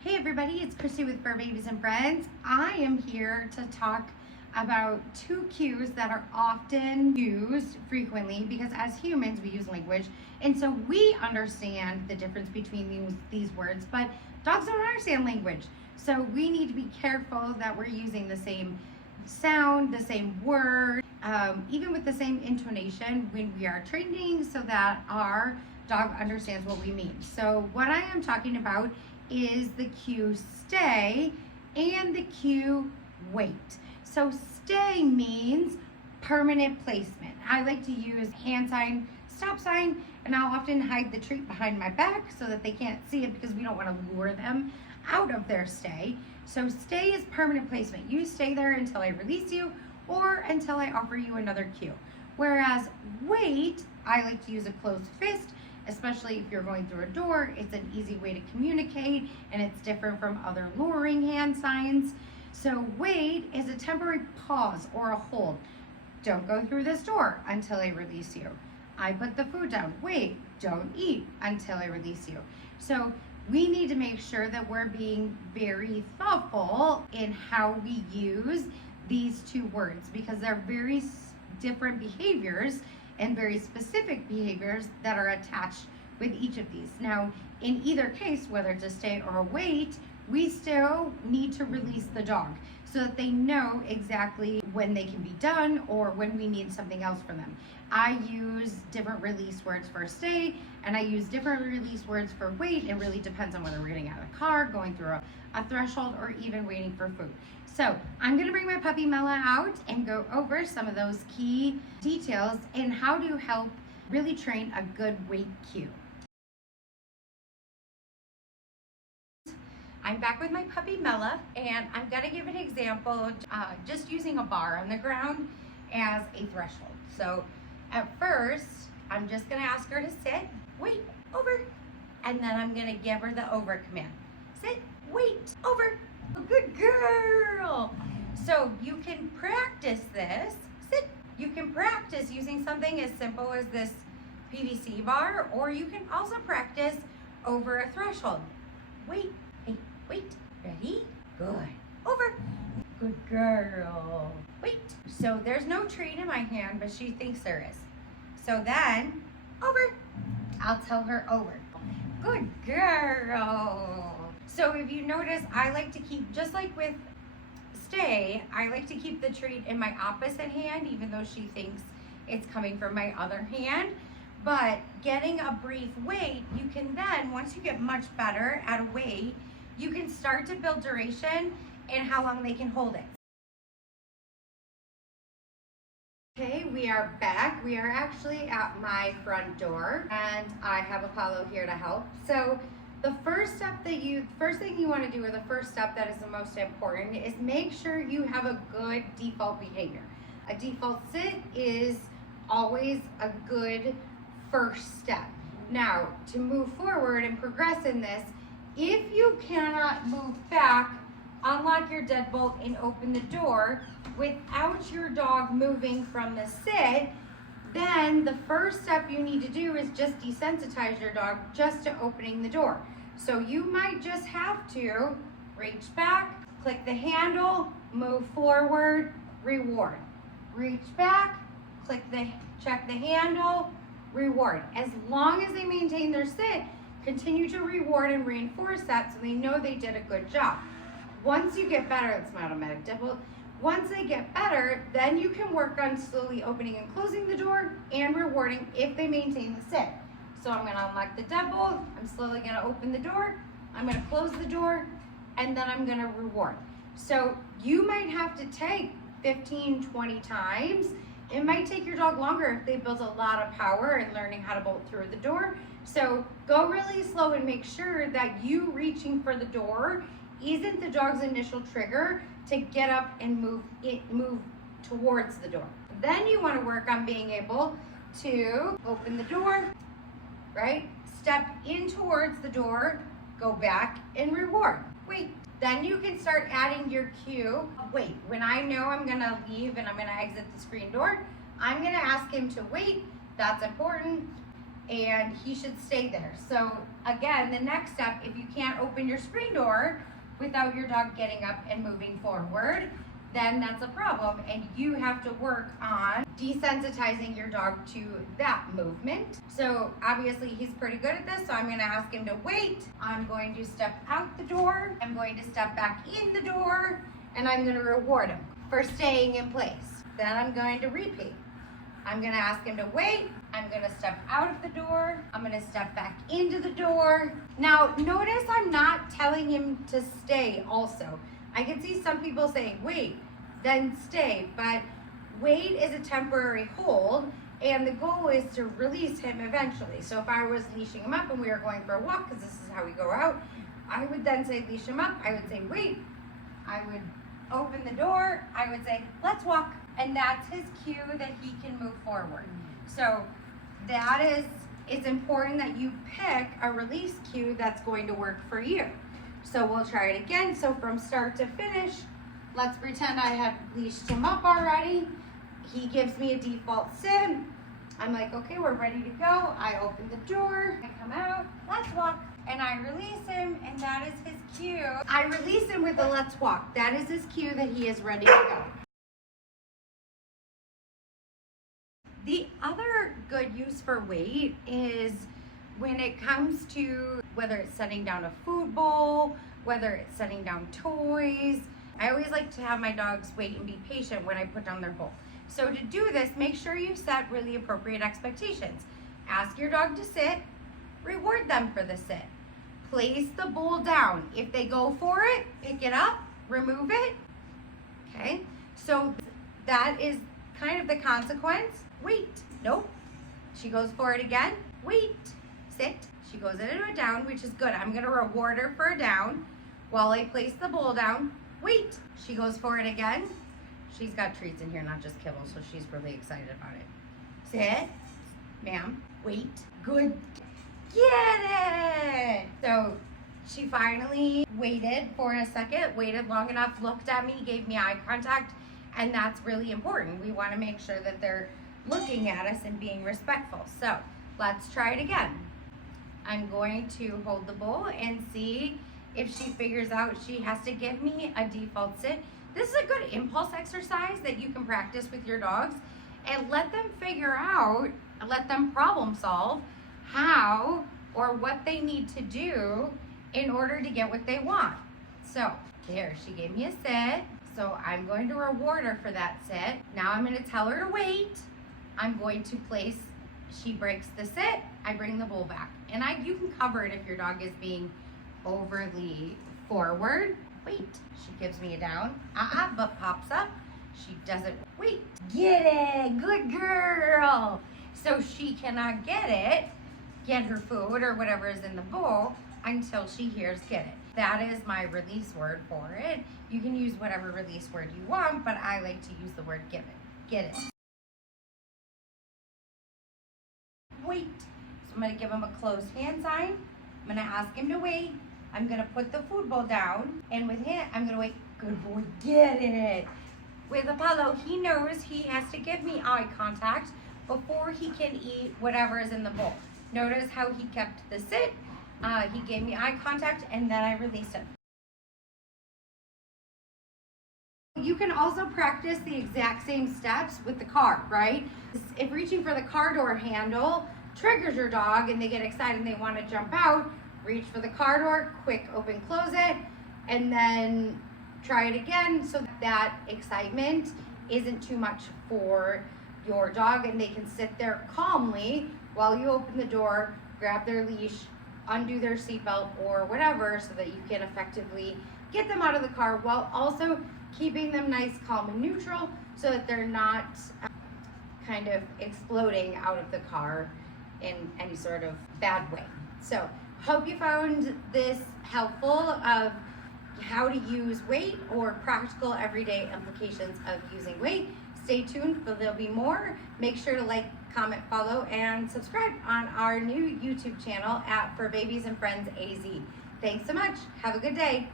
Hey everybody, it's Kristie with Fur Babies and Friends. I am here to talk about two cues that are often used frequently because as humans we use language and so we understand the difference between these words, but dogs don't understand language. So we need to be careful that we're using the same sound, the same word, even with the same intonation when we are training so that our dog understands what we mean. So what I am talking about is the cue stay and the cue wait. So stay means permanent placement. I like to use hand sign, stop sign, and I'll often hide the treat behind my back so that they can't see it because we don't want to lure them out of their stay. So stay is permanent placement. You stay there until I release you or until I offer you another cue. Whereas wait, I like to use a closed fist, especially if you're going through a door. It's an easy way to communicate and it's different from other luring hand signs. So wait is a temporary pause or a hold. Don't go through this door until I release you. I put the food down. Wait, don't eat until I release you. So we need to make sure that we're being very thoughtful in how we use these two words because they're very different behaviors and very specific behaviors that are attached with each of these. Now, in either case, whether it's a stay or a wait, we still need to release the dog so that they know exactly when they can be done or when we need something else from them. I use different release words for stay and I use different release words for wait. It really depends on whether we're getting out of the car, going through a threshold, or even waiting for food. So I'm gonna bring my puppy Mella out and go over some of those key details and how to help really train a good wait cue. I'm back with my puppy Mella and I'm gonna give an example just using a bar on the ground as a threshold. So at first, I'm just gonna ask her to sit, wait, over, and then I'm gonna give her the over command. Sit, wait, over. Good girl. So you can practice this. Sit. You can practice using something as simple as this PVC bar, or you can also practice over a threshold. Wait, hey, wait, ready, good, over, good girl, wait. So there's no treat in my hand, but she thinks there is. So then, over, I'll tell her over, good girl. So if you notice, I like to keep, just like with stay, I like to keep the treat in my opposite hand, even though she thinks it's coming from my other hand. But getting a brief wait, you can then, once you get much better at a wait, you can start to build duration and how long they can hold it. Okay, we are back. We are actually at my front door and I have Apollo here to help. So the first thing you want to do, or the first step that is the most important, is make sure you have a good default behavior. A default sit is always a good first step. Now, to move forward and progress in this, if you cannot move back, unlock your deadbolt and open the door without your dog moving from the sit, then the first step you need to do is just desensitize your dog just to opening the door. So you might just have to reach back, click the handle, move forward, reward. Reach back, check the handle, reward. As long as they maintain their sit, continue to reward and reinforce that so they know they did a good job. Once you get better, it's my automatic deadbolt. Once they get better, then you can work on slowly opening and closing the door and rewarding if they maintain the sit. So I'm gonna unlock the deadbolt, I'm slowly gonna open the door, I'm gonna close the door, and then I'm gonna reward. So you might have to take 15, 20 times. It might take your dog longer if they build a lot of power in learning how to bolt through the door. So go really slow and make sure that you reaching for the door isn't the dog's initial trigger to get up and move towards the door. Then you want to work on being able to open the door, right? Step in towards the door, go back and reward. Wait. Then you can start adding your cue. Wait, when I know I'm gonna leave and I'm gonna exit the screen door, I'm gonna ask him to wait. That's important. and he should stay there. So again, the next step, if you can't open your screen door without your dog getting up and moving forward, then that's a problem, and you have to work on desensitizing your dog to that movement. So obviously he's pretty good at this, so I'm going to ask him to wait. I'm going to step out the door, I'm going to step back in the door, and I'm going to reward him for staying in place. Then I'm going to repeat. I'm going to ask him to wait, I'm going to step out of the door, I'm going to step back into the door. Now notice I'm not telling him to stay also. I can see some people saying wait, then stay, but wait is a temporary hold, and the goal is to release him eventually. So if I was leashing him up and we were going for a walk, because this is how we go out, I would then say leash him up, I would say wait, I would open the door, I would say let's walk, and that's his cue that he can move forward. So that is, it's important that you pick a release cue that's going to work for you. So we'll try it again. So from start to finish, let's pretend I have leashed him up already. He gives me a default sit. I'm like, okay, we're ready to go. I open the door, I come out, let's walk, and I release him, and that is his cue. I release him with a let's walk. That is his cue that he is ready to go. The other good use for wait is when it comes to whether it's setting down a food bowl, whether it's setting down toys. I always like to have my dogs wait and be patient when I put down their bowl. So to do this, make sure you set really appropriate expectations. Ask your dog to sit, reward them for the sit. Place the bowl down. If they go for it, pick it up, remove it. Okay, so that is kind of the consequence. Wait, nope. She goes for it again, wait, sit. She goes into a down, which is good. I'm gonna reward her for a down while I place the bowl down. Wait, she goes for it again. She's got treats in here, not just kibble, so she's really excited about it. Sit, ma'am, wait, good, get it. So she finally waited for a second, waited long enough, looked at me, gave me eye contact, and that's really important. We wanna make sure that they're looking at us and being respectful. So let's try it again. I'm going to hold the bowl and see if she figures out she has to give me a default sit. This is a good impulse exercise that you can practice with your dogs and let them figure out, let them problem solve how or what they need to do in order to get what they want. So there, she gave me a sit. So I'm going to reward her for that sit. Now I'm going to tell her to wait. I'm going to place, she breaks the sit, I bring the bowl back. And you can cover it if your dog is being overly forward. Wait, she gives me a down, but pops up. She doesn't, wait, get it, good girl. So she cannot get her food or whatever is in the bowl until she hears get it. That is my release word for it. You can use whatever release word you want, but I like to use the word give it, get it. Wait. So I'm going to give him a closed hand sign. I'm going to ask him to wait. I'm going to put the food bowl down. And with him, I'm going to wait. Good boy, get it. With Apollo, he knows he has to give me eye contact before he can eat whatever is in the bowl. Notice how he kept the sit. He gave me eye contact, and then I released him. You can also practice the exact same steps with the car, right? If reaching for the car door handle triggers your dog and they get excited and they want to jump out, reach for the car door, quick open, close it, and then try it again so that excitement isn't too much for your dog and they can sit there calmly while you open the door, grab their leash, undo their seatbelt or whatever so that you can effectively get them out of the car while also keeping them nice, calm, and neutral so that they're not kind of exploding out of the car in any sort of bad way. So hope you found this helpful of how to use weight or practical everyday implications of using weight. Stay tuned, for there'll be more. Make sure to like, comment, follow, and subscribe on our new YouTube channel at For Babies and Friends AZ. Thanks so much. Have a good day.